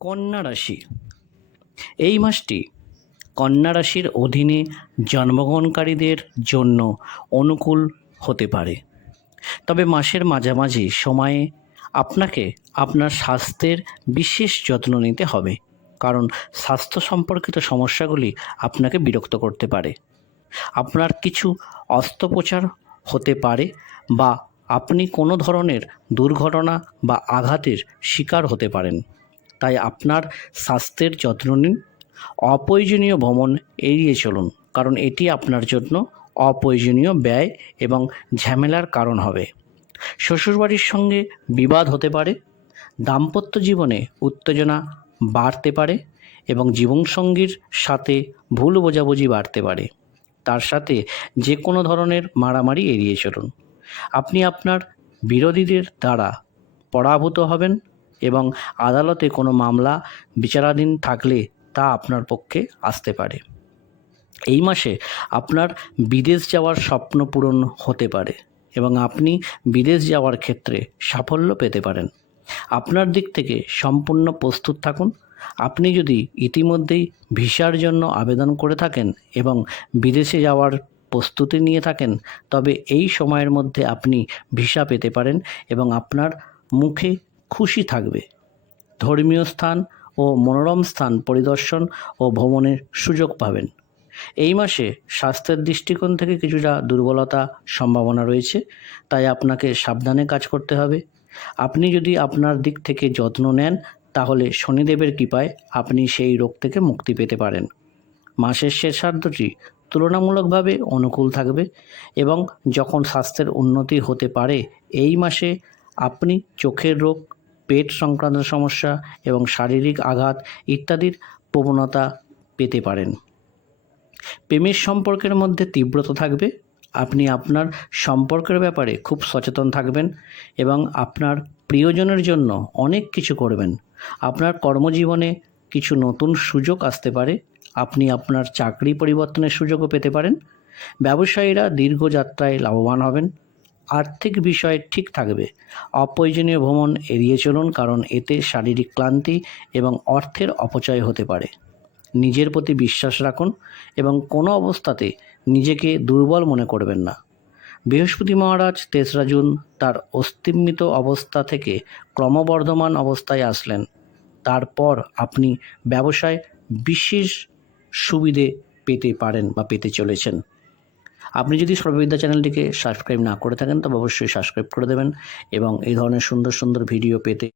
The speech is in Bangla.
কন্যা রাশি। এই মাসটি কন্যা রাশির অধীনে জন্মগ্রহণকারীদের জন্য অনুকূল হতে পারে। তবে মাসের মাঝামাঝি সময়ে আপনাকে আপনার স্বাস্থ্যের বিশেষ যত্ন নিতে হবে, কারণ স্বাস্থ্য সম্পর্কিত সমস্যাগুলি আপনাকে বিরক্ত করতে পারে। আপনার কিছু অস্ত্রোপচার হতে পারে বা আপনি কোনো ধরনের দুর্ঘটনা বা আঘাতের শিকার হতে পারেন। তাই আপনার স্বাস্থ্যের যত্ন নিন। অপ্রয়োজনীয় ভ্রমণ এড়িয়ে চলুন, কারণ এটি আপনার জন্য অপ্রয়োজনীয় ব্যয় এবং ঝামেলার কারণ হবে। শ্বশুরবাড়ির সঙ্গে বিবাদ হতে পারে। দাম্পত্য জীবনে উত্তেজনা বাড়তে পারে এবং জীবনসঙ্গীর সাথে ভুল বোঝাবুঝি বাড়তে পারে। তার সাথে যে কোনো ধরনের মারামারি এড়িয়ে চলুন। আপনি আপনার বিরোধীদের দ্বারা পরাভূত হবেন এবং আদালতে কোনো মামলা বিচারাধীন থাকলে তা আপনার পক্ষে আসতে পারে। এই মাসে আপনার বিদেশ যাওয়ার স্বপ্ন পূরণ হতে পারে এবং আপনি বিদেশ যাওয়ার ক্ষেত্রে সাফল্য পেতে পারেন। আপনার দিক থেকে সম্পূর্ণ প্রস্তুত থাকুন। আপনি যদি ইতিমধ্যেই ভিসার জন্য আবেদন করে থাকেন এবং বিদেশে যাওয়ার প্রস্তুতি নিয়ে থাকেন, তবে এই সময়ের মধ্যে আপনি ভিসা পেতে পারেন এবং আপনার মুখে খুশি থাকবে। ধর্মীয় স্থান ও মনোরম স্থান পরিদর্শন ও ভ্রমণের সুযোগ পাবেন। এই মাসে স্বাস্থ্যের দৃষ্টিকোণ থেকে কিছুটা দুর্বলতা সম্ভাবনা রয়েছে, তাই আপনাকে সাবধানে কাজ করতে হবে। আপনি যদি আপনার দিক থেকে যত্ন নেন, তাহলে শনিদেবের কৃপায় আপনি সেই রোগ থেকে মুক্তি পেতে পারেন। মাসের শেষার্ধটি তুলনামূলকভাবে অনুকূল থাকবে এবং যখন স্বাস্থ্যের উন্নতি হতে পারে, এই মাসে আপনি চোখের রোগ, পেট সংক্রান্ত সমস্যা এবং শারীরিক আঘাত ইত্যাদির প্রবণতা পেতে পারেন। প্রেমের সম্পর্কের মধ্যে তীব্রতা থাকবে। আপনি আপনার সম্পর্কের ব্যাপারে খুব সচেতন থাকবেন এবং আপনার প্রিয়জনের জন্য অনেক কিছু করবেন। আপনার কর্মজীবনে কিছু নতুন সুযোগ আসতে পারে। আপনি আপনার চাকরি পরিবর্তনের সুযোগও পেতে পারেন। ব্যবসায়ীরা দীর্ঘযাত্রায় লাভবান হবেন। আর্থিক বিষয় ঠিক থাকবে। অপ্রয়োজনীয় ভ্রমণ এড়িয়ে চলুন, কারণ এতে শারীরিক ক্লান্তি এবং অর্থের অপচয় হতে পারে। নিজের প্রতি বিশ্বাস রাখুন এবং কোনো অবস্থাতে নিজেকে দুর্বল মনে করবেন না। বৃহস্পতি মহারাজ ৩রা জুন তার অস্তিমিত অবস্থা থেকে ক্রমবর্ধমান অবস্থায় আসলেন। তারপর আপনি ব্যবসায় বিশেষ সুবিধে পেতে পারেন বা পেতে চলেছেন। আপনি যদি সর্ববিদ্যা চ্যানেলটিকে সাবস্ক্রাইব না করে থাকেন, তবে অবশ্যই সাবস্ক্রাইব করে দেবেন এবং এই ধরনের সুন্দর সুন্দর ভিডিও পেতে